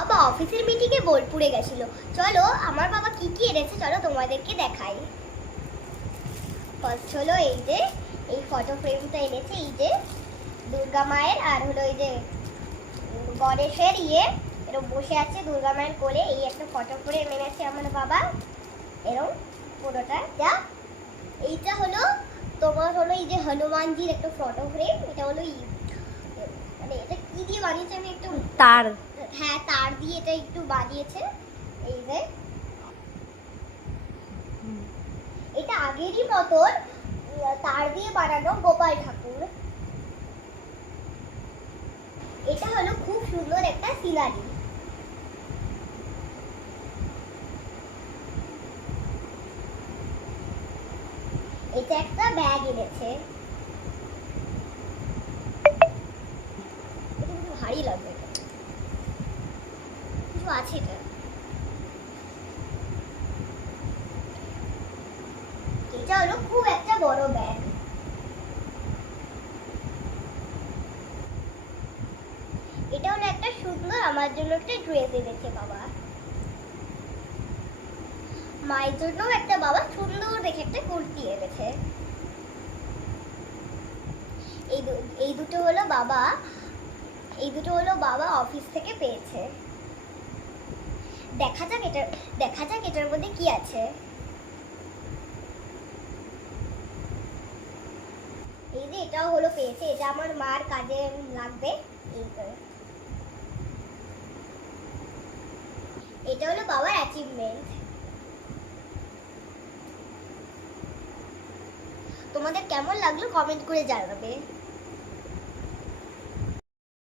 বাবা অফিসের মিটিংয়ে বোলপুরে গেছিল। চলো আমার বাবা কি কি এনেছে চলো তোমাদেরকে দেখাই। ফার্স্ট হলো এই যে এই ফটো ফ্রেমটা এনেছে, এই যে দুর্গা মায়ের, আর হলো এই যে গণেশের এরকম বসে আছে দুর্গা মায়ের কোলে। এই একটা ফটো ফ্রেম এনেছে আমার বাবা এরকম পুরোটা। যা এইটা হলো তোমার হলো এই যে হনুমানজির একটা ফটো ফ্রেম। এটা হলো মানে এটা কি দিয়ে বানিয়েছে আমি একটু তার, হ্যাঁ তার দিয়ে এটা একটু বানিয়েছে। এই যে এটা আগেরই মতন তার দিয়ে বানানো গোপাল ঠাকুর। এটা হলো খুব সুন্দর একটা সিনারি। এটা একটা ব্যাগ এনেছে, এটা কিন্তু ভারী লাগবে, এটা কিছু আছে এটা। এটা হলো খুব একটা বড় ব্যাগ। এটা হলো একটা সুন্দর আমার জন্য একটা ড্রেস এনেছে বাবা। মায়ের জন্য একটা বাবা সুন্দর দেখে একটা কুর্তি এনেছে। এই দুটো হলো বাবা, এই দুটো হলো বাবা অফিস থেকে পেয়েছে। দেখা যাক এটার মধ্যে কি আছে। এই যে এটাও হলো পেয়েছে, এটা আমার মার কাজে লাগবে। এই করে এটা হলো বাবার অ্যাচিভমেন্ট। তোমাদের কেমন লাগলো কমেন্ট করে জানাবে।